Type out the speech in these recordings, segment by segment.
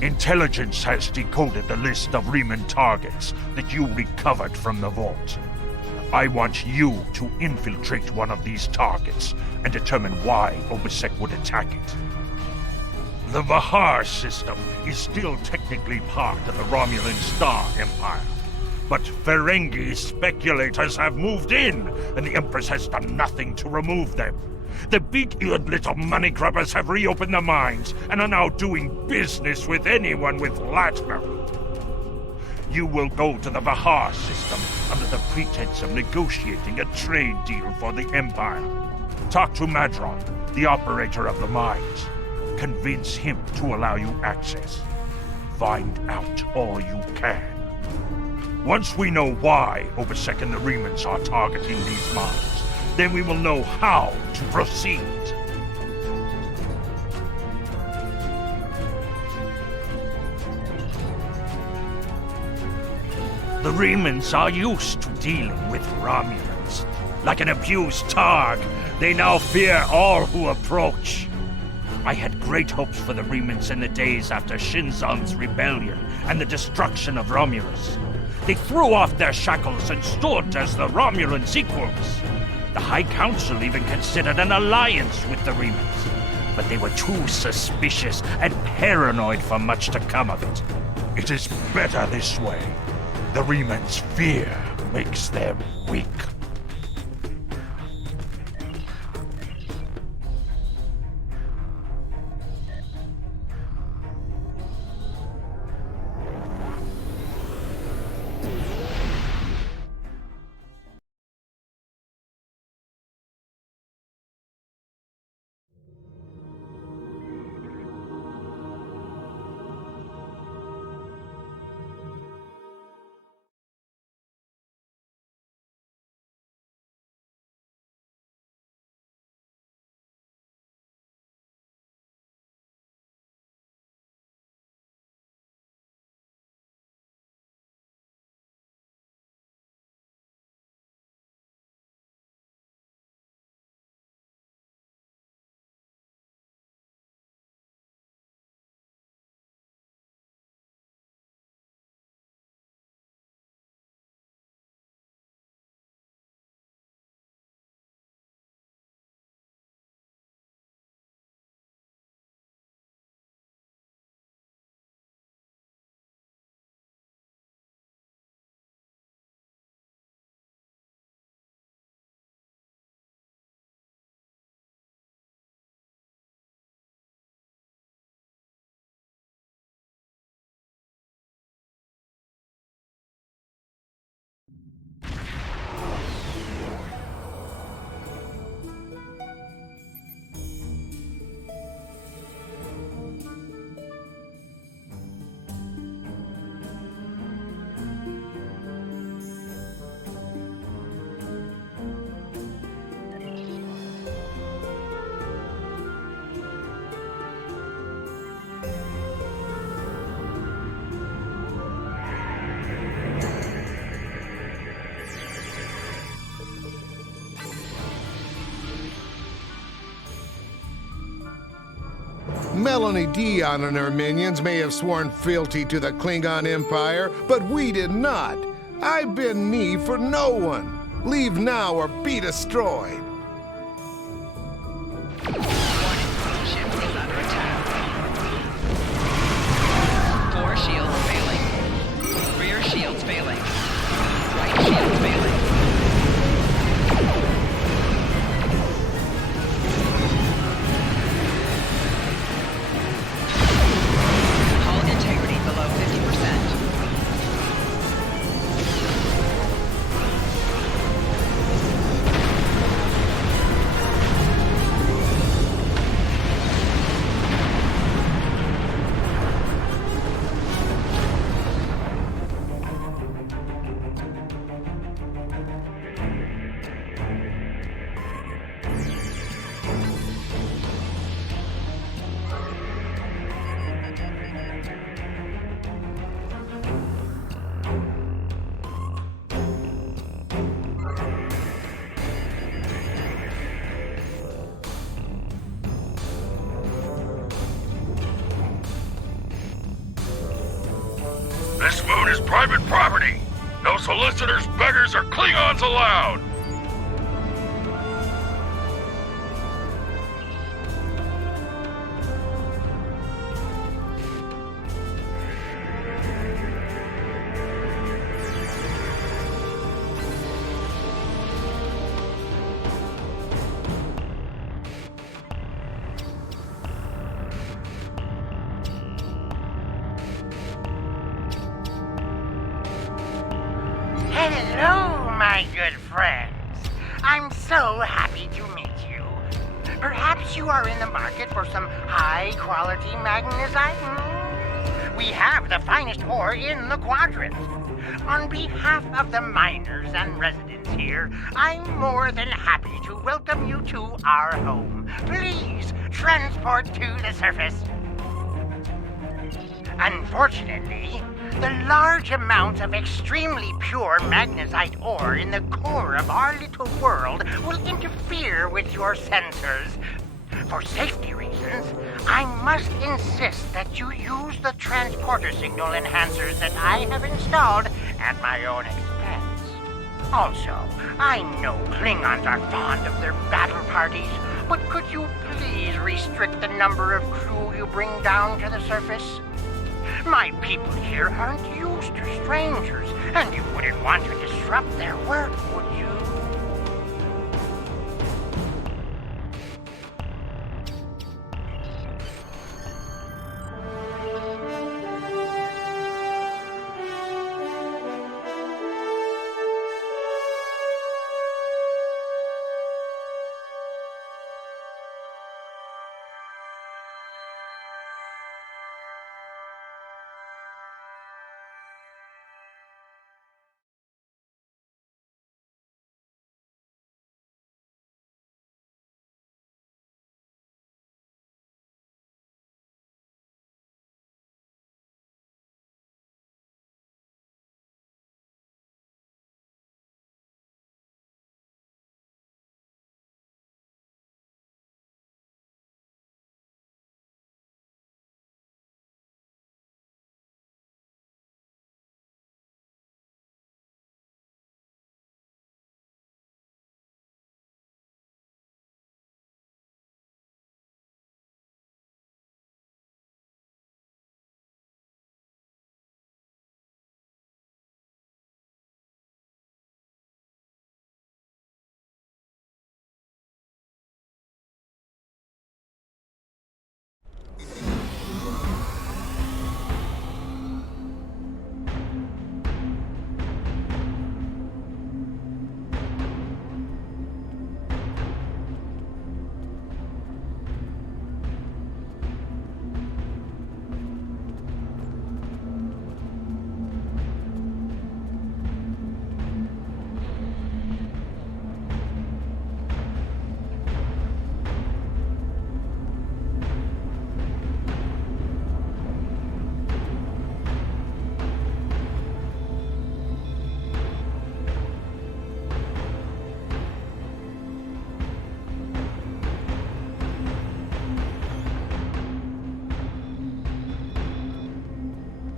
Intelligence has decoded the list of Remen targets that you recovered from the vault. I want you to infiltrate one of these targets and determine why Obisek would attack it. The Vahar system is still technically part of the Romulan Star Empire, but Ferengi speculators have moved in, and the Empress has done nothing to remove them. The big-eared little money grubbers have reopened their mines and are now doing business with anyone with Latmer. You will go to the Vahar system under the pretense of negotiating a trade deal for the Empire. Talk to Madron, the operator of the mines. Convince him to allow you access. Find out all you can. Once we know why Obisek and the Remens are targeting these mines, then we will know how to proceed. The Remens are used to dealing with Romulans. Like an abused targ, they now fear all who approach. I had great hopes for the Remens in the days after Shinzon's rebellion and the destruction of Romulus. They threw off their shackles and stood as the Romulans' equals. The High Council even considered an alliance with the Remens, but they were too suspicious and paranoid for much to come of it. It is better this way. The Remen's fear makes them weak. Melanie Dion and her minions may have sworn fealty to the Klingon Empire, but we did not. I bend knee for no one. Leave now or be destroyed. Ship is under attack. Four shields failing. Rear shields failing. Right shields failing. Hull integrity below 50%. visitors, beggars, or Klingons allowed! Hello, my good friends. I'm so happy to meet you. Perhaps you are in the market for some high-quality magnesite? We have the finest ore in the quadrant. On behalf of the miners and residents here, I'm more than happy to welcome you to our home. Please transport to the surface. Unfortunately, the large amount of extremely pure magnesite ore in the core of our little world will interfere with your sensors. For safety reasons, I must insist that you use the transporter signal enhancers that I have installed at my own expense. Also, I know Klingons are fond of their battle parties, but could you please restrict the number of crew you bring down to the surface? My people here aren't used to strangers, and you wouldn't want to disrupt their work, would you?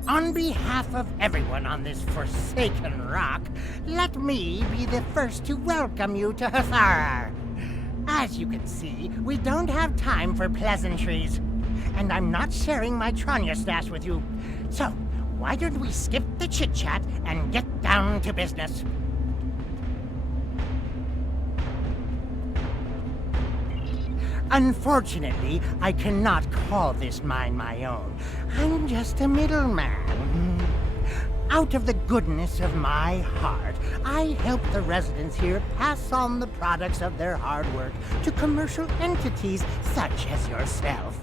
On behalf of everyone on this forsaken rock, let me be the first to welcome you to Khazarak. As you can see, we don't have time for pleasantries, and I'm not sharing my Tranya stash with you. So, why don't we skip the chit-chat and get down to business? Unfortunately, I cannot call this mine my own. I'm just a middleman. Out of the goodness of my heart, I help the residents here pass on the products of their hard work to commercial entities such as yourself.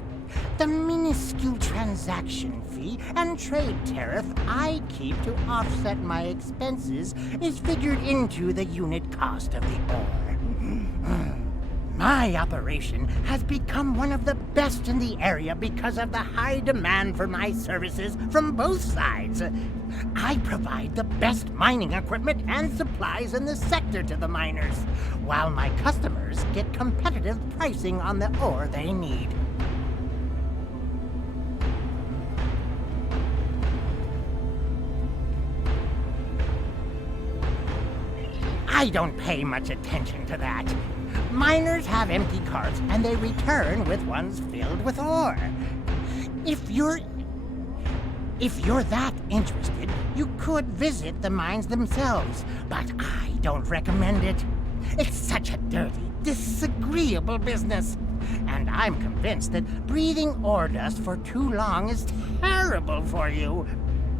The minuscule transaction fee and trade tariff I keep to offset my expenses is figured into the unit cost of the ore. My operation has become one of the best in the area because of the high demand for my services from both sides. I provide the best mining equipment and supplies in the sector to the miners, while my customers get competitive pricing on the ore they need. I don't pay much attention to that. Miners have empty carts, and they return with ones filled with ore. If you're that interested, you could visit the mines themselves, but I don't recommend it. It's such a dirty, disagreeable business. And I'm convinced that breathing ore dust for too long is terrible for you.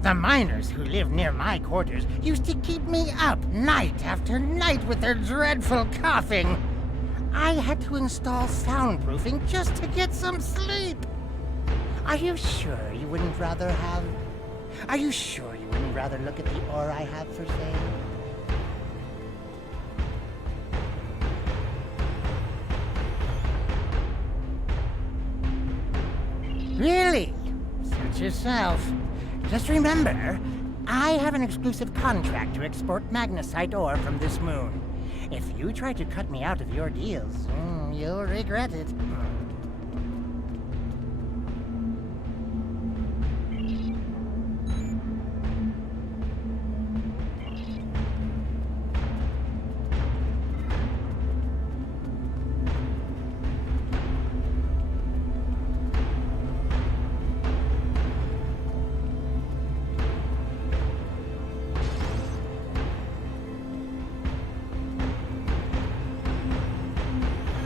The miners who live near my quarters used to keep me up night after night with their dreadful coughing. I had to install soundproofing just to get some sleep. Are you sure you wouldn't rather look at the ore I have for sale? Really? Suit yourself. Just remember, I have an exclusive contract to export magnesite ore from this moon. If you try to cut me out of your deals, you'll regret it.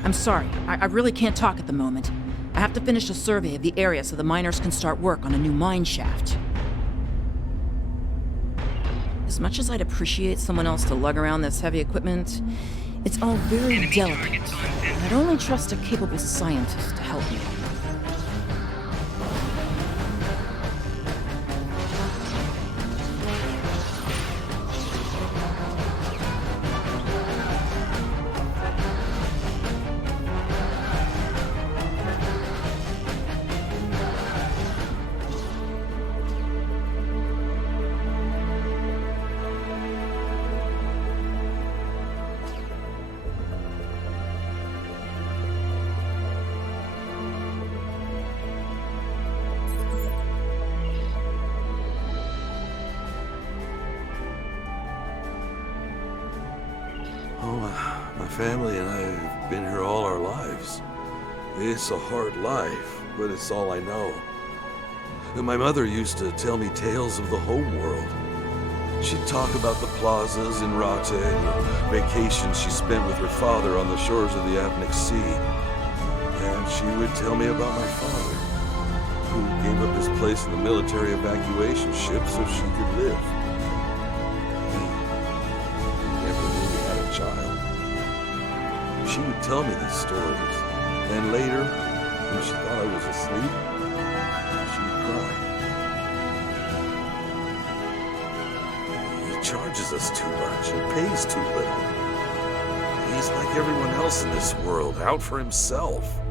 I'm sorry, I really can't talk at the moment. I have to finish a survey of the area so the miners can start work on a new mine shaft. As much as I'd appreciate someone else to lug around this heavy equipment, it's all very delicate, and I'd only trust a capable scientist to help me. My family and I have been here all our lives. It's a hard life, but it's all I know. And my mother used to tell me tales of the home world. She'd talk about the plazas in Rate, the vacations she spent with her father on the shores of the Apnic Sea. And she would tell me about my father, who gave up his place in the military evacuation ship so she could live. He never really had a child. She would tell me these stories. Then later, when she thought I was asleep, she would cry. He charges us too much and pays too little. He's like everyone else in this world, out for himself.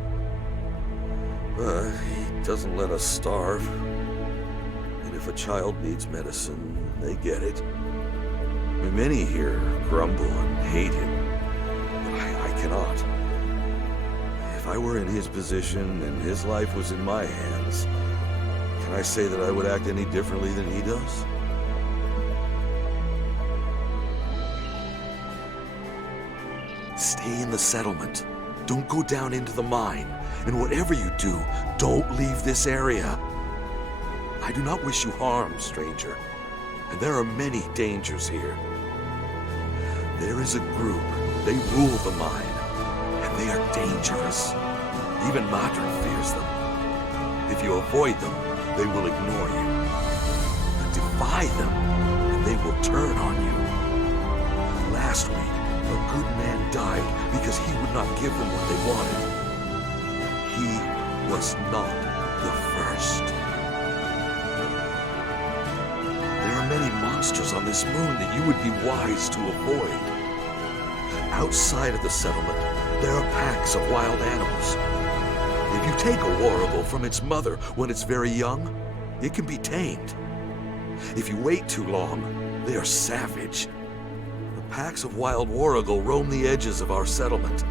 But he doesn't let us starve. And if a child needs medicine, they get it. Many here grumble and hate him. I cannot. If I were in his position and his life was in my hands, can I say that I would act any differently than he does? Stay in the settlement. Don't go down into the mine. And whatever you do, don't leave this area. I do not wish you harm, stranger. And there are many dangers here. There is a group. They rule the mine. And they are dangerous. Even Madrid fears them. If you avoid them, they will ignore you. But defy them, and they will turn on you. Last week, a good man died because he would not give them what they wanted. He was not the first. There are many monsters on this moon that you would be wise to avoid. Outside of the settlement, there are packs of wild animals. If you take a warrigal from its mother when it's very young, it can be tamed. If you wait too long, they are savage. The packs of wild warrigal roam the edges of our settlement.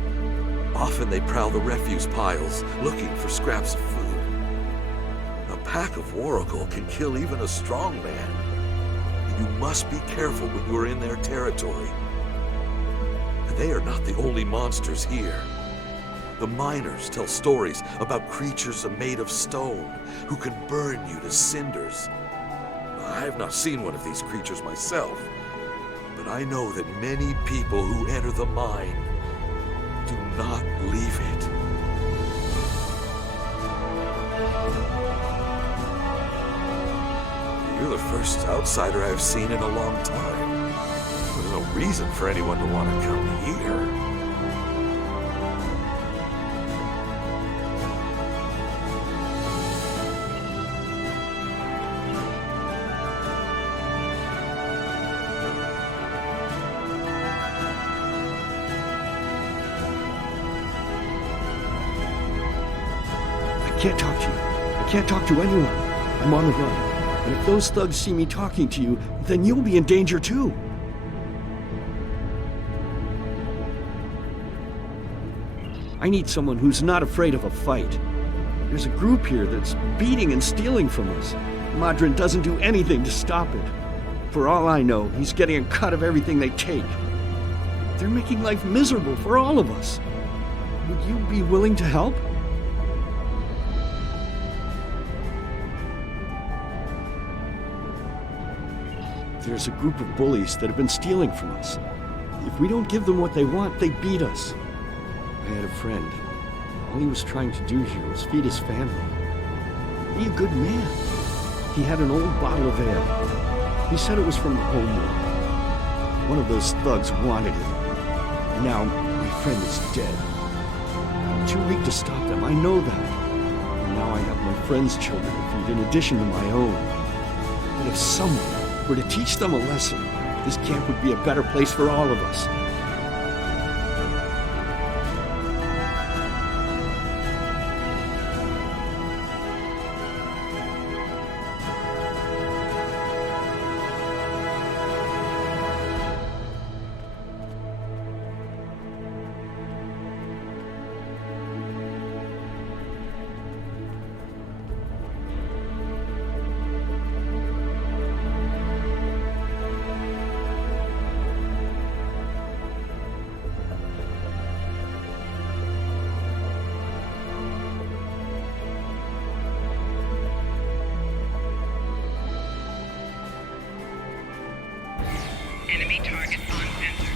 Often they prowl the refuse piles, looking for scraps of food. A pack of warrigal can kill even a strong man. You must be careful when you are in their territory. they are not the only monsters here. The miners tell stories about creatures made of stone who can burn you to cinders. I have not seen one of these creatures myself, but I know that many people who enter the mine do not leave it. You're the first outsider I've seen in a long time. There's no reason for anyone to want to come here. I can't talk to you. I can't talk to anyone. I'm on the run. And if those thugs see me talking to you, then you'll be in danger too. I need someone who's not afraid of a fight. There's a group here that's beating and stealing from us. Madrin doesn't do anything to stop it. For all I know, he's getting a cut of everything they take. They're making life miserable for all of us. Would you be willing to help? There's a group of bullies that have been stealing from us. If we don't give them what they want, they beat us. I had a friend. All he was trying to do here was feed his family. Be a good man. He had an old bottle of ale. He said it was from the home war. One of those thugs wanted it. And now, my friend is dead. I'm too weak to stop them, I know that. And now I have my friend's children to feed in addition to my own. But if someone were to teach them a lesson, this camp would be a better place for all of us. Enemy target on sensor.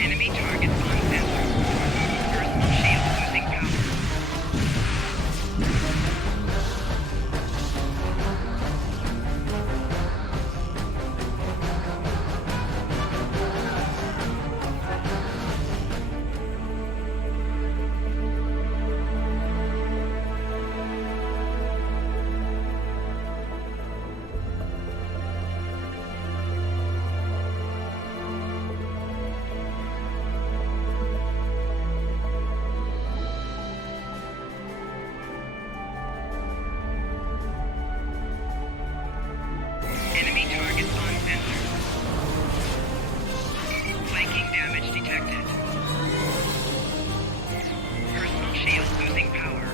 Enemy target on sensor. Personal shield losing power. Enemy target on sensor. Flanking damage detected. Personal shield losing power.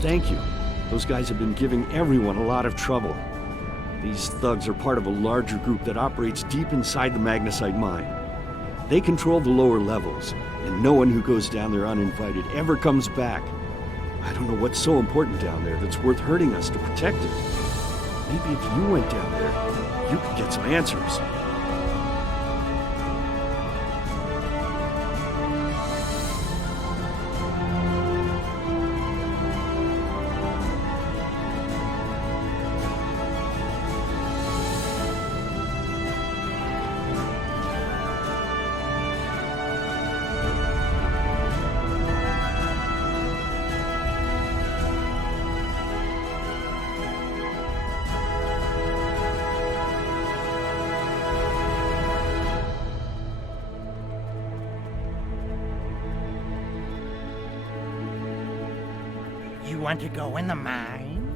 Thank you. Those guys have been giving everyone a lot of trouble. These thugs are part of a larger group that operates deep inside the magnesite mine. They control the lower levels, and no one who goes down there uninvited ever comes back. I don't know what's so important down there that's worth hurting us to protect it. Maybe if you went down there, you could get some answers. You want to go in the mine?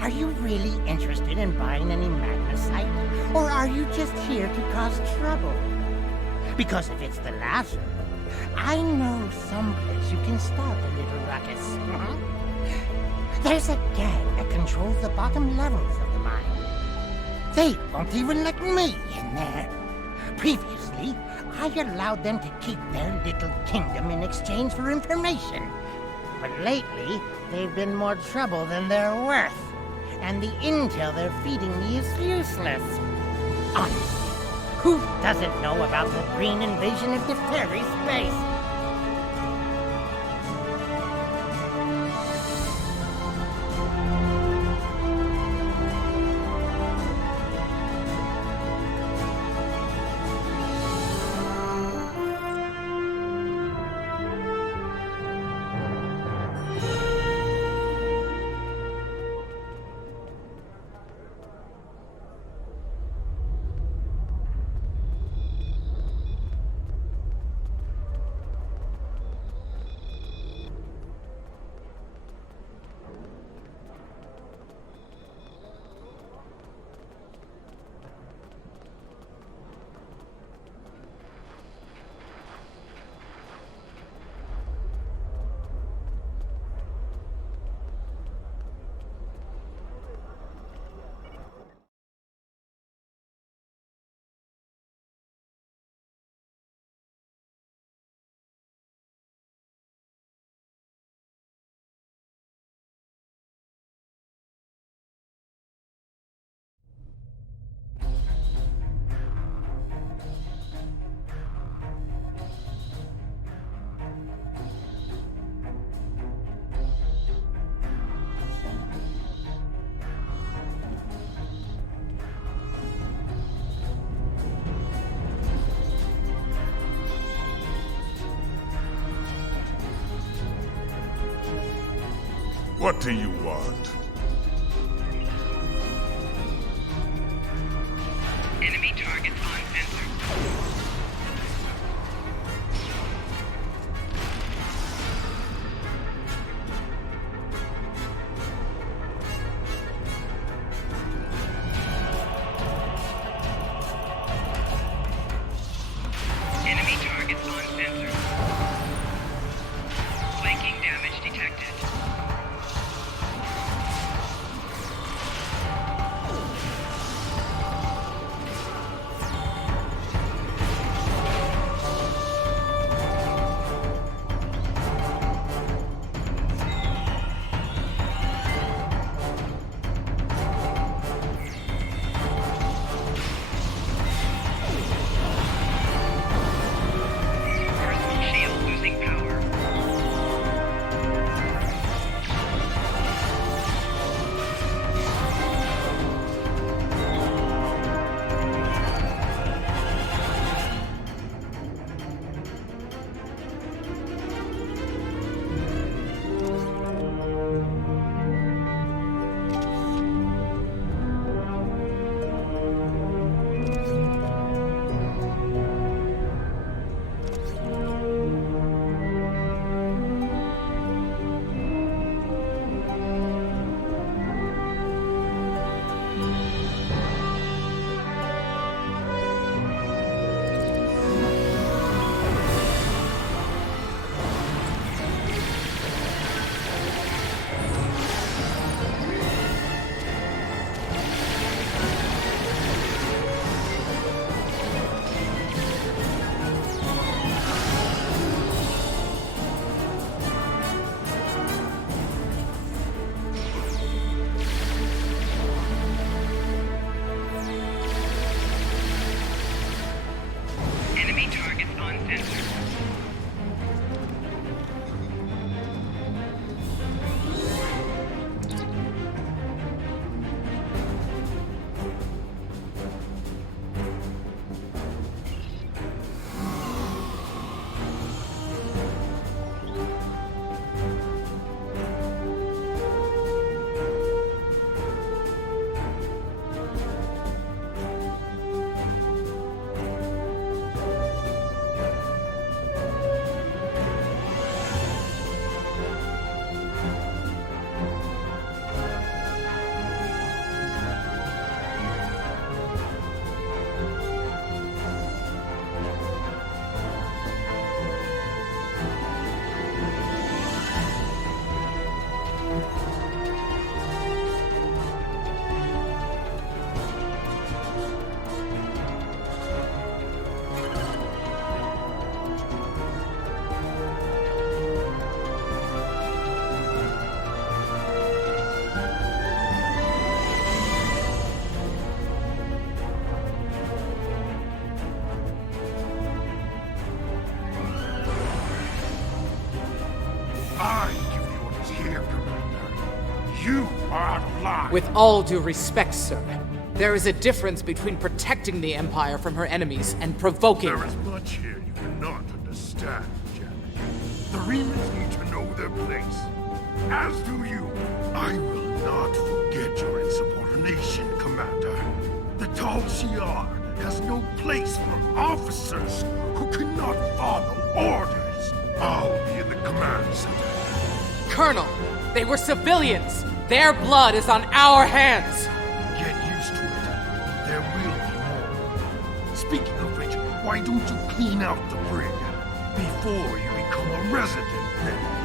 Are you really interested in buying any magnesite? Or are you just here to cause trouble? Because if it's the latter, I know someplace you can start a little ruckus. There's a gang that controls the bottom levels of the mine. They won't even let me in there. Previously, I allowed them to keep their little kingdom in exchange for information. But lately, they've been more trouble than they're worth. And the intel they're feeding me is useless. Honestly, who doesn't know about the green invasion of the fairy space? What do you want? Enemy targets on sensor. Enemy targets on sensor. Flanking damage detected. You are out of line. With all due respect, sir, there is a difference between protecting the Empire from her enemies and provoking There them. is much here you cannot understand, Jack. The Remens need to know their place. As do you. I will not forget your insubordination, Commander. The Tal Shiar has no place for officers who cannot follow orders. I'll be in the command center. Colonel, they were civilians! Their blood is on our hands! Get used to it. There will be more. Speaking of which, why don't you clean out the brig before you become a resident then?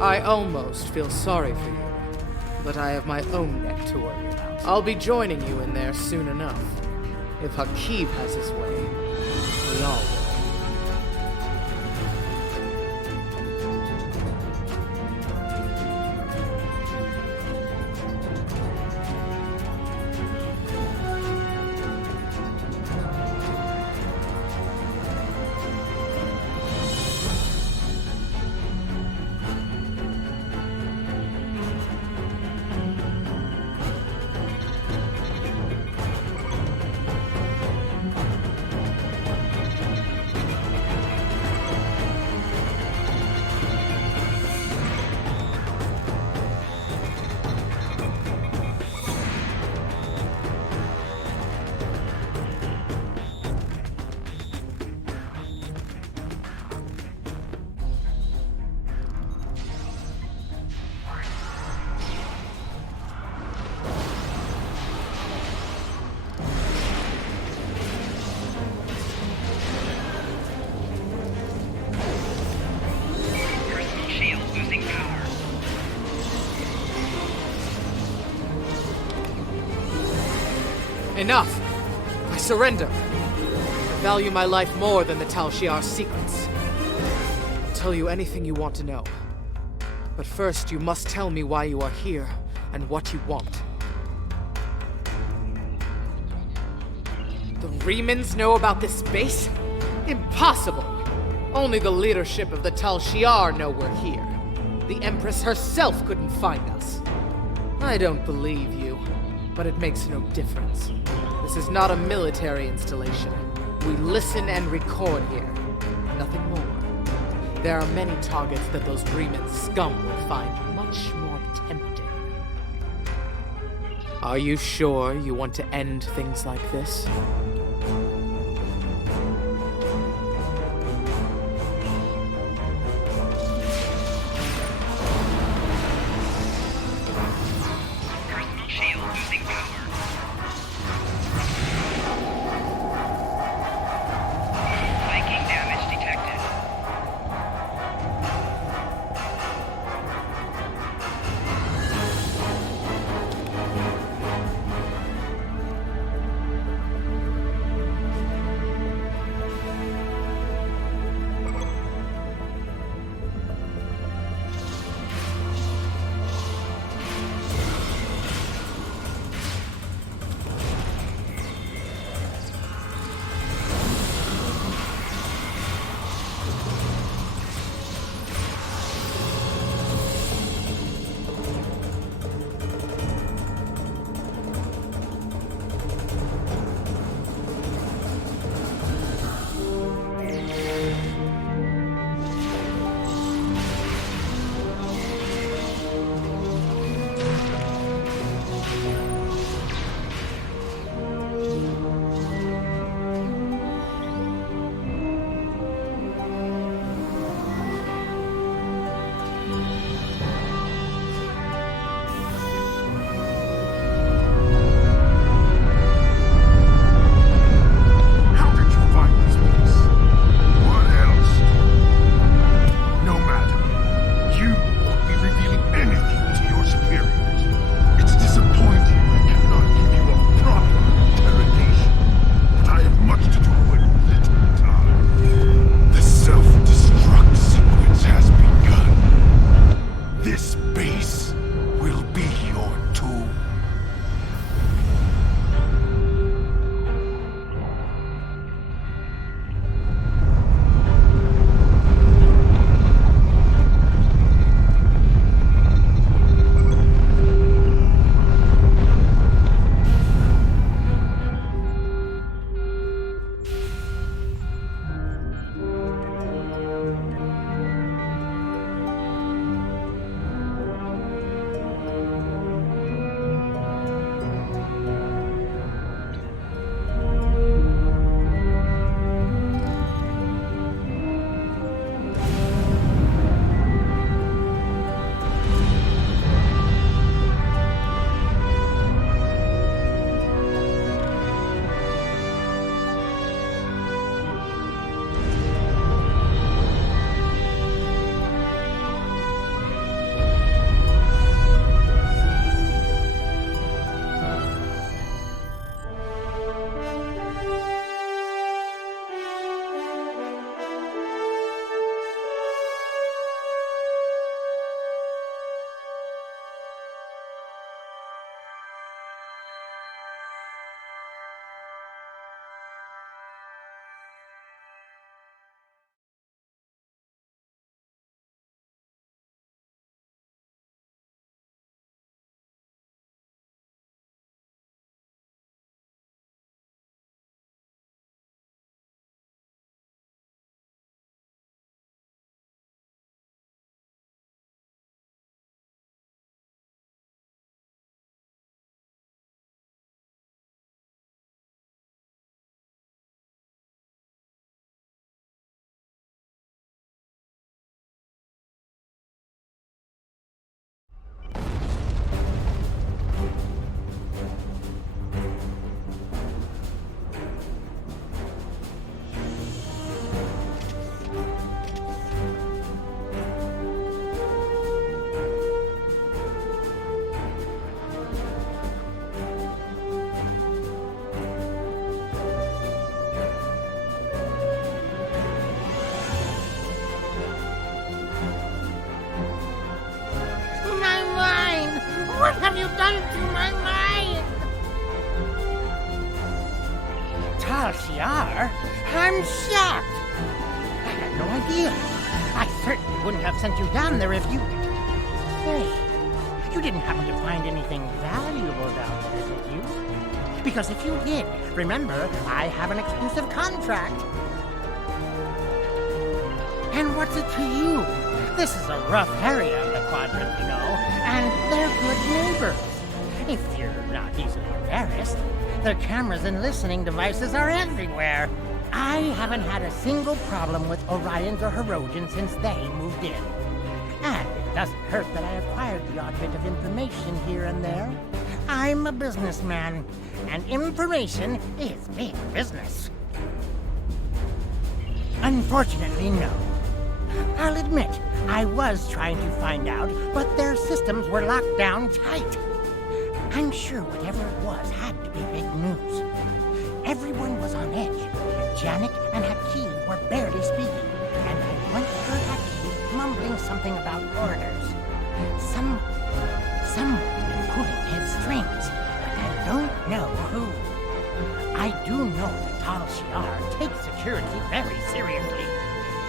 I almost feel sorry for you, but I have my own neck to worry about. I'll be joining you in there soon enough. If Hakeev has his way, we all will. Enough! I surrender. I value my life more than the Tal Shiar secrets. I'll tell you anything you want to know. But first, you must tell me why you are here and what you want. The Remens know about this base? Impossible! Only the leadership of the Tal Shiar know we're here. The Empress herself couldn't find us. I don't believe you, but it makes no difference. This is not a military installation. We listen and record here. Nothing more. There are many targets that those Remen scum would find much more tempting. Are you sure you want to end things like this? you've done to my mind! Tal Shiar? I'm shocked! I had no idea. I certainly wouldn't have sent you down there if you... Hey, you didn't happen to find anything valuable down there, did you? Because if you did, remember, I have an exclusive contract. And what's it to you? This is a rough area of the Quadrant, you know, and they're good neighbors. If you're not easily embarrassed, their cameras and listening devices are everywhere. I haven't had a single problem with Orions or Herodians since they moved in. And it doesn't hurt that I acquired the odd bit of information here and there. I'm a businessman, and information is big business. Unfortunately, no. I'll admit, I was trying to find out, but their systems were locked down tight. I'm sure whatever it was had to be big news. Everyone was on edge. Janik and Hakeev were barely speaking, and I once heard Hakeev mumbling something about orders. Someone pulling his strings, but I don't know who. I do know that Tal Shiar takes security very seriously.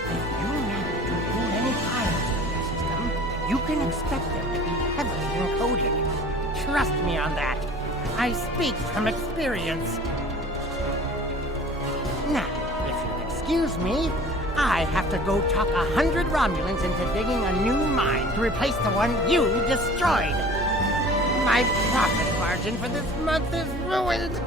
If you manage to pull any files from their system, you can expect them to be heavily encoded. Trust me on that. I speak from experience. Now, if you'll excuse me, I have to go talk 100 Romulans into digging a new mine to replace the one you destroyed. My profit margin for this month is ruined.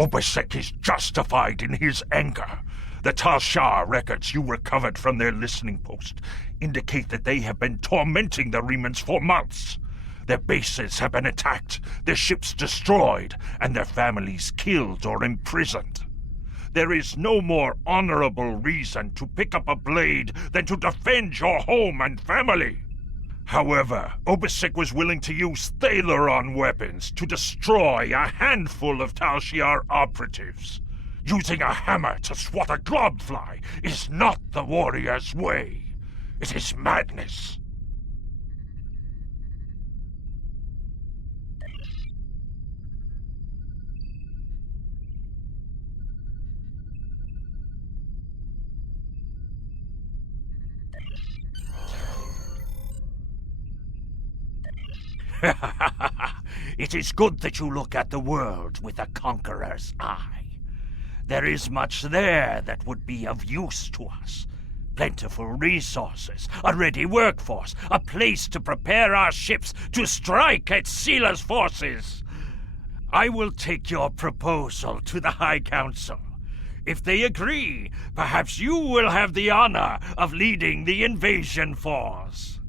Obisek is justified in his anger. The Tal Shiar records you recovered from their listening post indicate that they have been tormenting the Remens for months. Their bases have been attacked, their ships destroyed, and their families killed or imprisoned. There is no more honorable reason to pick up a blade than to defend your home and family. However, Obisek was willing to use Thaleron weapons to destroy a handful of Tal Shiar operatives. Using a hammer to swat a globfly is not the warrior's way. It is madness. It is good that you look at the world with a conqueror's eye. There is much there that would be of use to us. plentiful resources, a ready workforce, a place to prepare our ships to strike at Sealer's forces. I will take your proposal to the High Council. If they agree, perhaps you will have the honor of leading the invasion force.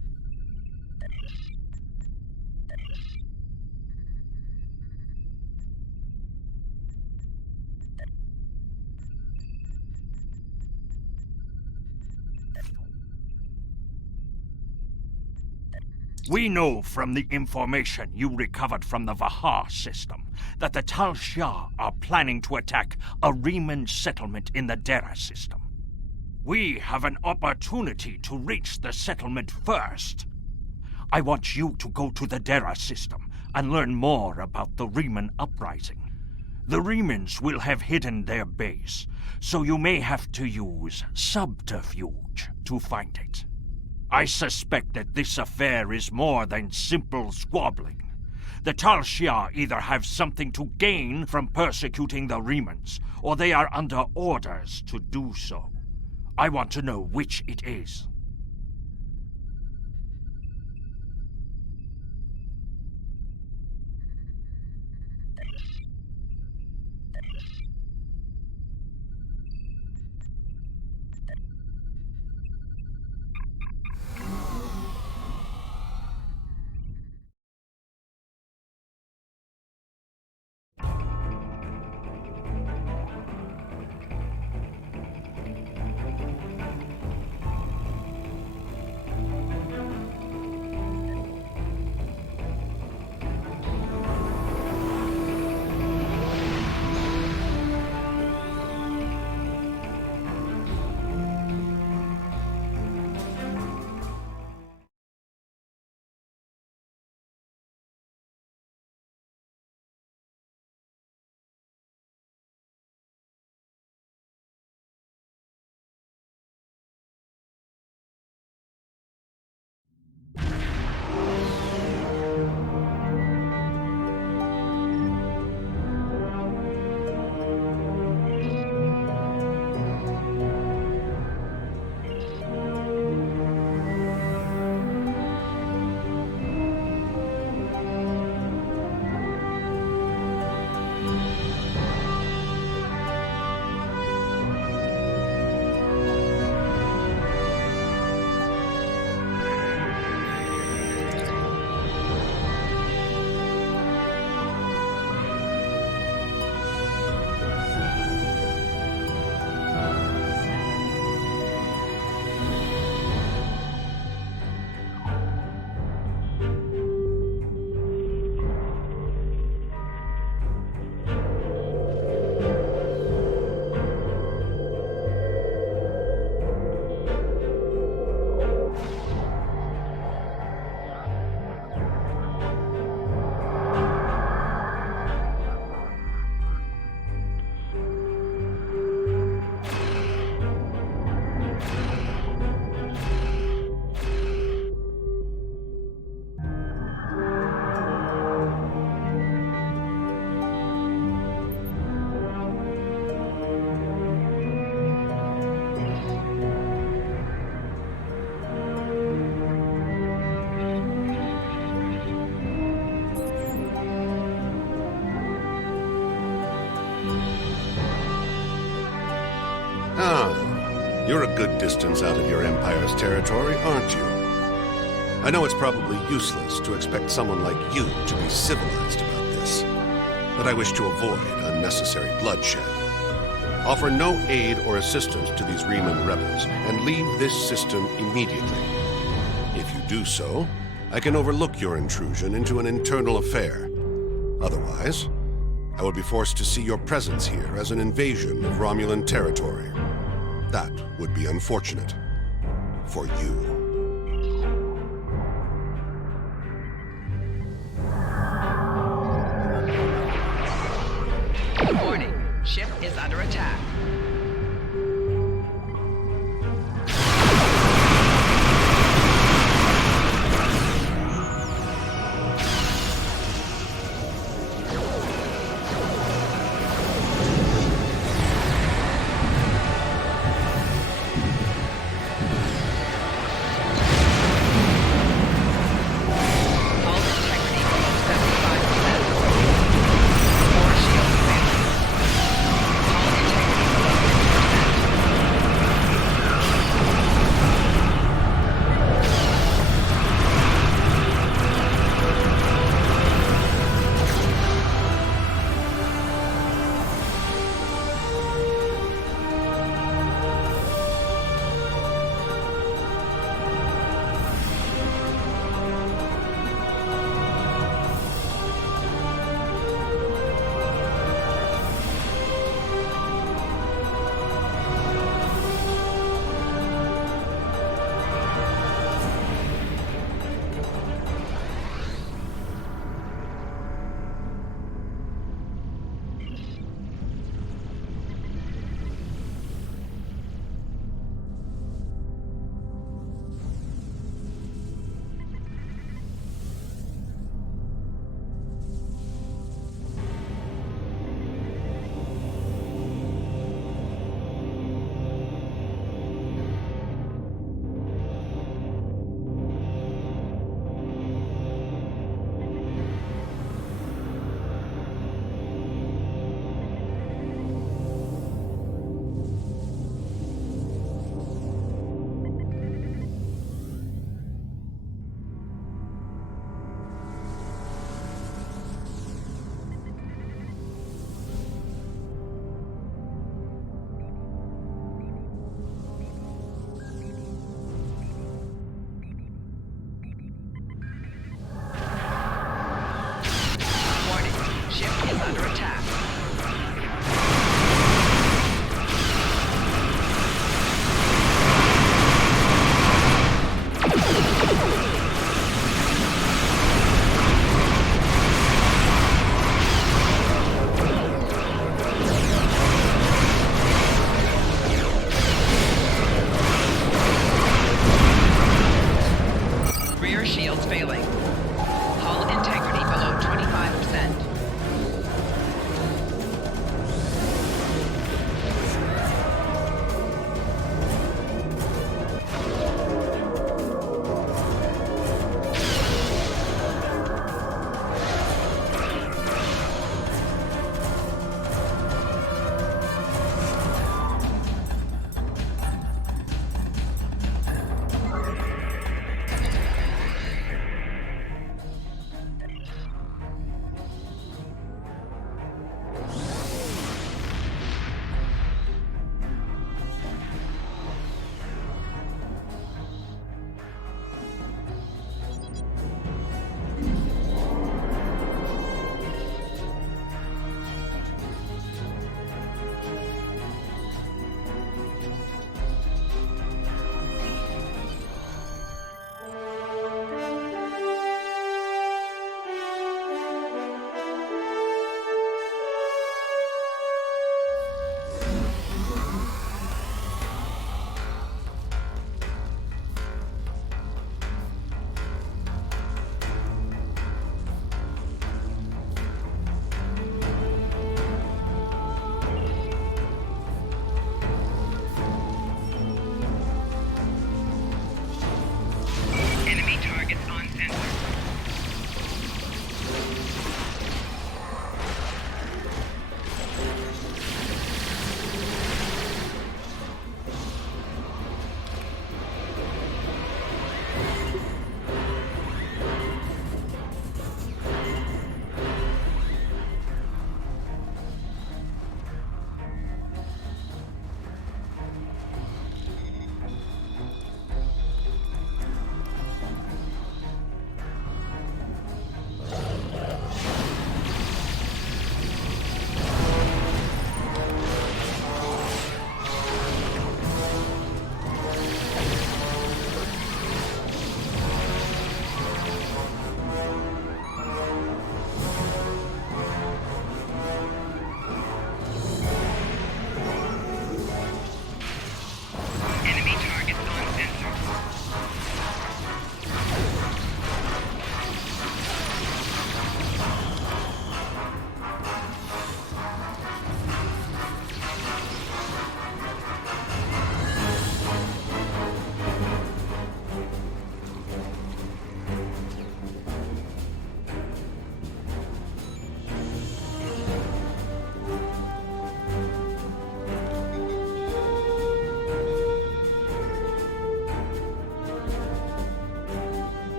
We know from the information you recovered from the Vahar system that the Tal Shiar are planning to attack a Remen settlement in the Dera system. We have an opportunity to reach the settlement first. I want you to go to the Dera system and learn more about the Remen uprising. The Remens will have hidden their base, so you may have to use subterfuge to find it. I suspect that this affair is more than simple squabbling. The Tal Shiar either have something to gain from persecuting the Remens, or they are under orders to do so. I want to know which it is. You're a good distance out of your Empire's territory, aren't you? I know it's probably useless to expect someone like you to be civilized about this, but I wish to avoid unnecessary bloodshed. Offer no aid or assistance to these Remen rebels, and leave this system immediately. If you do so, I can overlook your intrusion into an internal affair. Otherwise, I would be forced to see your presence here as an invasion of Romulan territory. That would be unfortunate. For you. Warning. Ship is under attack.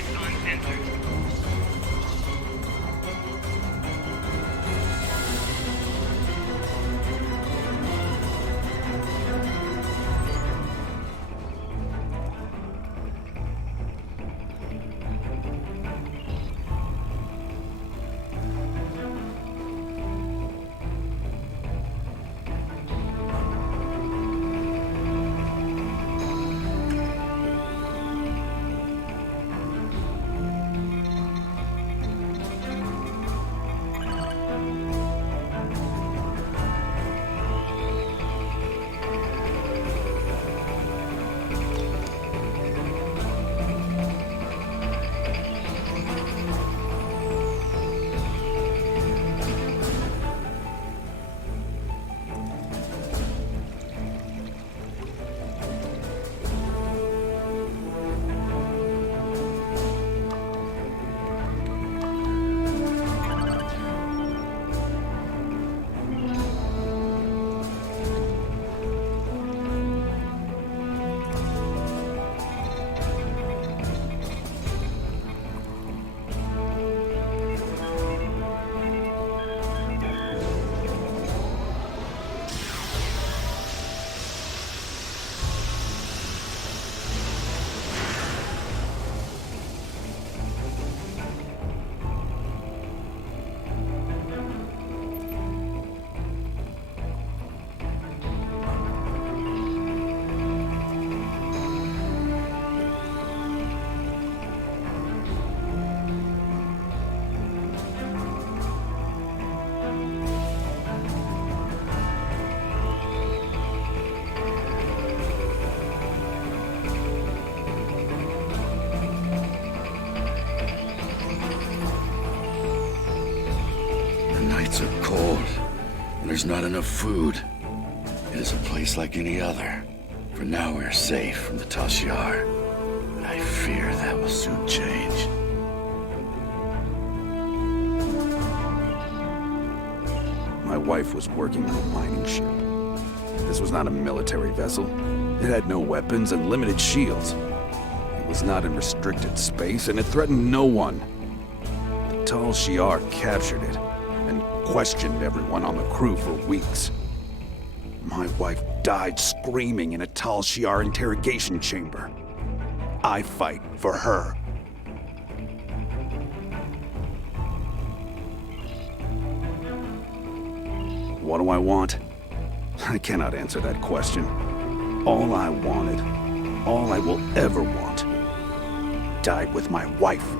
targets on sensor. nights are cold, and there's not enough food. It is a place like any other. For now we're safe from the Tal Shiar, but I fear that will soon change. My wife was working on a mining ship. This was not a military vessel. It had no weapons and limited shields. It was not in restricted space, and it threatened no one. The Tal Shiar captured it, and questioned everyone on the crew for weeks. My wife died screaming in a Tal Shiar interrogation chamber. I fight for her. What do I want? I cannot answer that question. All I wanted, all I will ever want, died with my wife.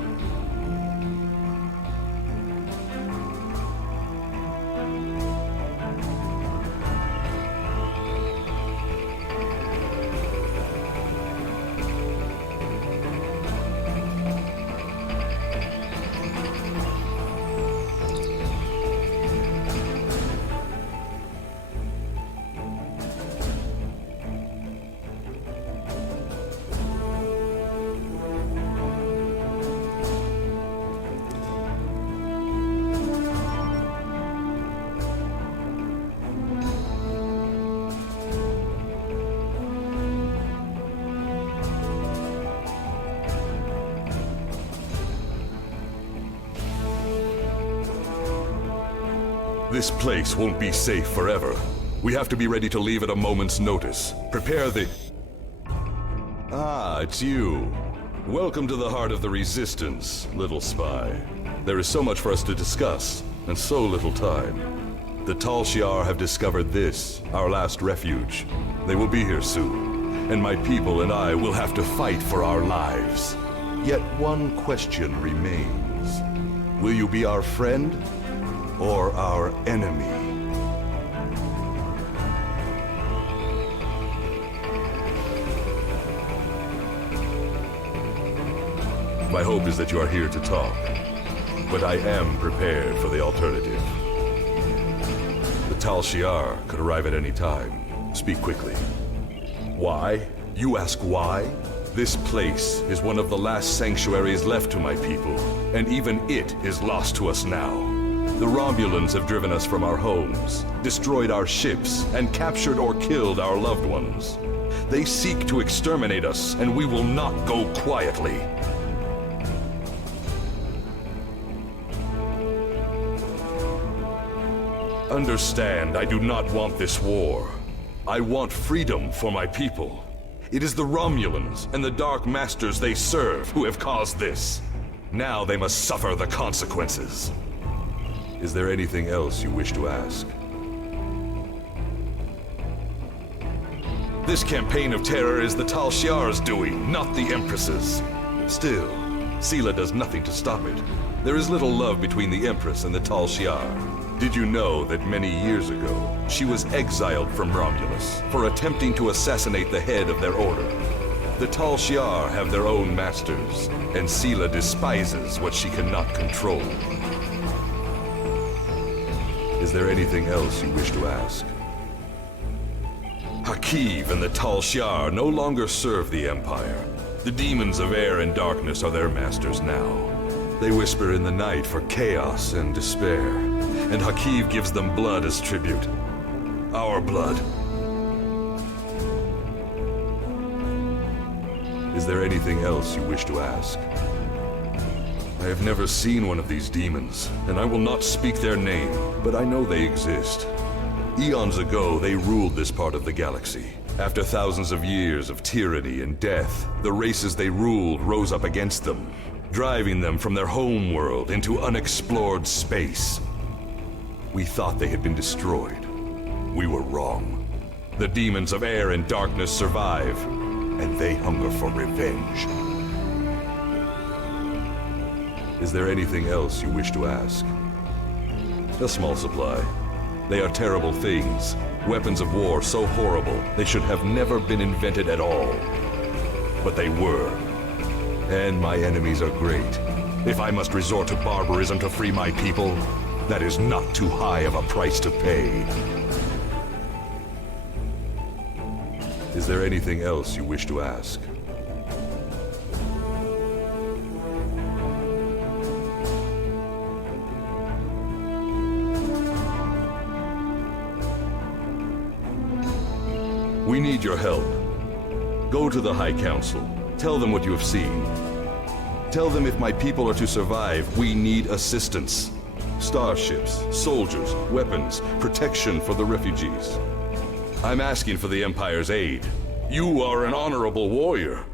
This place won't be safe forever. We have to be ready to leave at a moment's notice. Prepare the... Ah, it's you. Welcome to the heart of the Resistance, little spy. There is so much for us to discuss, and so little time. The Tal Shiar have discovered this, our last refuge. They will be here soon, and my people and I will have to fight for our lives. Yet one question remains. Will you be our friend? Or our enemy? My hope is that you are here to talk, but I am prepared for the alternative. The Tal Shiar could arrive at any time. Speak quickly. Why? You ask why? This place is one of the last sanctuaries left to my people, and even it is lost to us now. The Romulans have driven us from our homes, destroyed our ships, and captured or killed our loved ones. They seek to exterminate us, and we will not go quietly. Understand, I do not want this war. I want freedom for my people. It is the Romulans and the Dark Masters they serve who have caused this. Now they must suffer the consequences. Is there anything else you wish to ask? This campaign of terror is the Tal Shiar's doing, not the Empress's. Still, Sela does nothing to stop it. There is little love between the Empress and the Tal Shiar. Did you know that many years ago, she was exiled from Romulus for attempting to assassinate the head of their order? The Tal Shiar have their own masters, and Sela despises what she cannot control. Is there anything else you wish to ask? Hakeev and the Tal Shiar no longer serve the Empire. The demons of air and darkness are their masters now. They whisper in the night for chaos and despair, and Hakeev gives them blood as tribute. Our blood. Is there anything else you wish to ask? I have never seen one of these demons, and I will not speak their name, but I know they exist. Eons ago, they ruled this part of the galaxy. After thousands of years of tyranny and death, the races they ruled rose up against them, driving them from their home world into unexplored space. We thought they had been destroyed. We were wrong. The demons of air and darkness survive, and they hunger for revenge. Is there anything else you wish to ask? A small supply. They are terrible things. Weapons of war so horrible, they should have never been invented at all. But they were. And my enemies are great. If I must resort to barbarism to free my people, that is not too high of a price to pay. Is there anything else you wish to ask? We need your help. Go to the High Council. Tell them what you have seen. Tell them if my people are to survive, we need assistance. Starships, soldiers, weapons, protection for the refugees. I'm asking for the Empire's aid. You are an honorable warrior.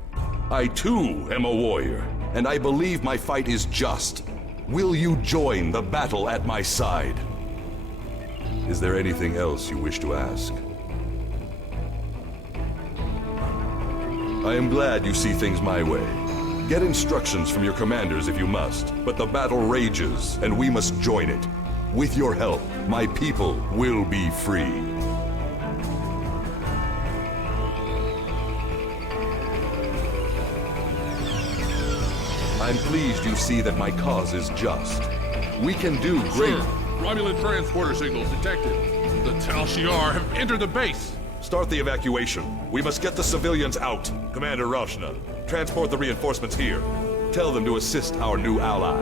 I too am a warrior, and I believe my fight is just. Will you join the battle at my side? Is there anything else you wish to ask? I am glad you see things my way. Get instructions from your commanders if you must, but the battle rages, and we must join it. With your help, my people will be free. I'm pleased you see that my cause is just. We can do great... Sir, Romulan transporter signals detected. The Tal Shiar have entered the base. Start the evacuation. We must get the civilians out. Commander Ravshna, transport the reinforcements here. Tell them to assist our new ally.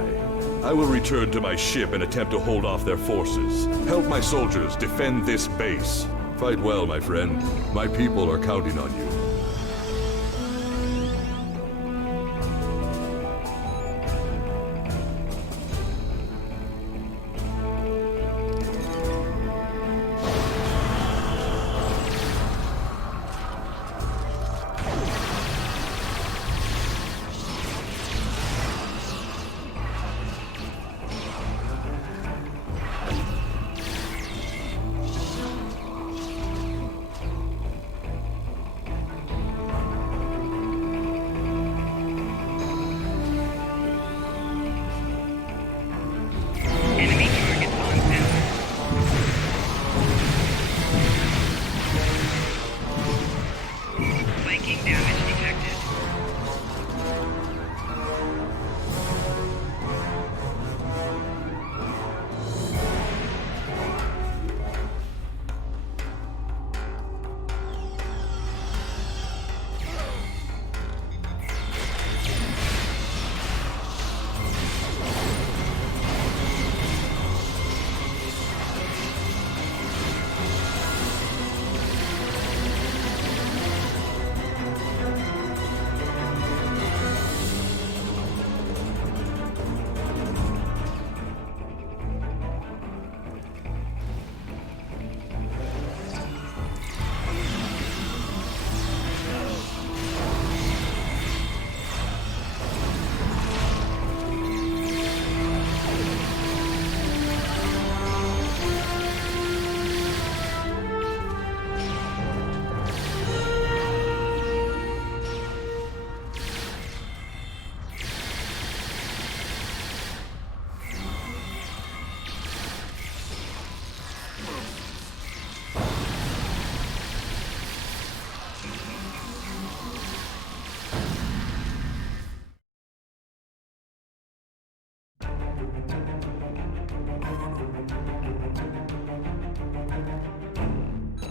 I will return to my ship and attempt to hold off their forces. Help my soldiers defend this base. Fight well, my friend. My people are counting on you.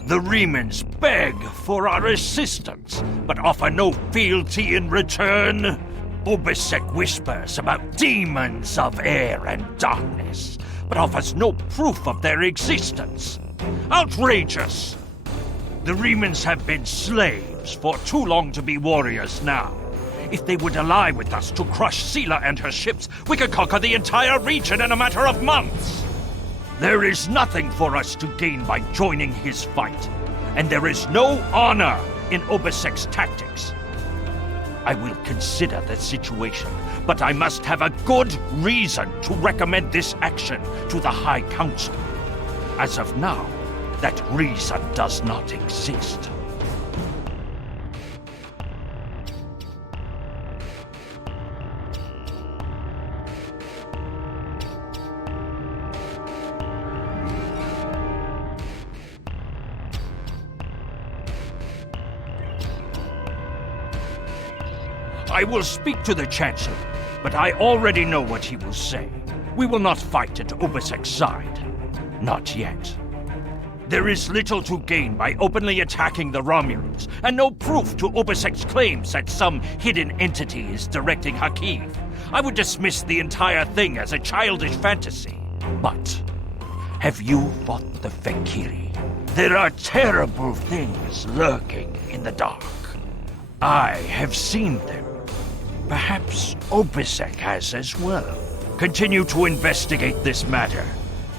The Remens beg for our assistance, but offer no fealty in return. Obisek whispers about demons of air and darkness, but offers no proof of their existence. Outrageous! The Remens have been slaves for too long to be warriors now. If they would ally with us to crush Sela and her ships, we could conquer the entire region in a matter of months. There is nothing for us to gain by joining his fight, and there is no honor in Obisek's tactics. I will consider the situation, but I must have a good reason to recommend this action to the High Council. As of now, that reason does not exist. I will speak to the Chancellor, but I already know what he will say. We will not fight at Obisek's side. Not yet. There is little to gain by openly attacking the Romulans, and no proof to Obisek's claims that some hidden entity is directing Hakeev. I would dismiss the entire thing as a childish fantasy. But have you fought the Fakiri? There are terrible things lurking in the dark. I have seen them. Perhaps Obisek has as well. Continue to investigate this matter.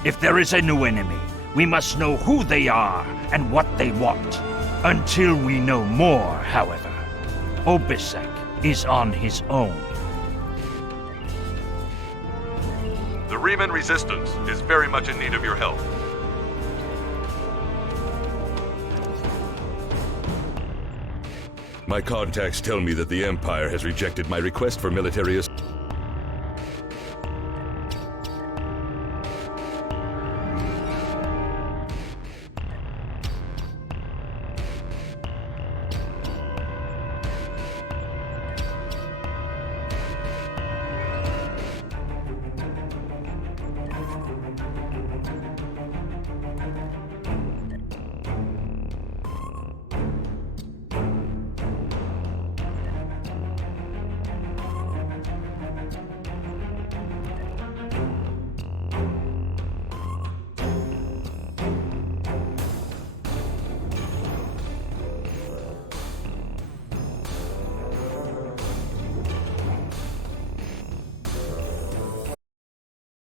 If there is a new enemy, we must know who they are and what they want. Until we know more, however, Obisek is on his own. The Remen resistance is very much in need of your help. My contacts tell me that the Empire has rejected my request for military assistance.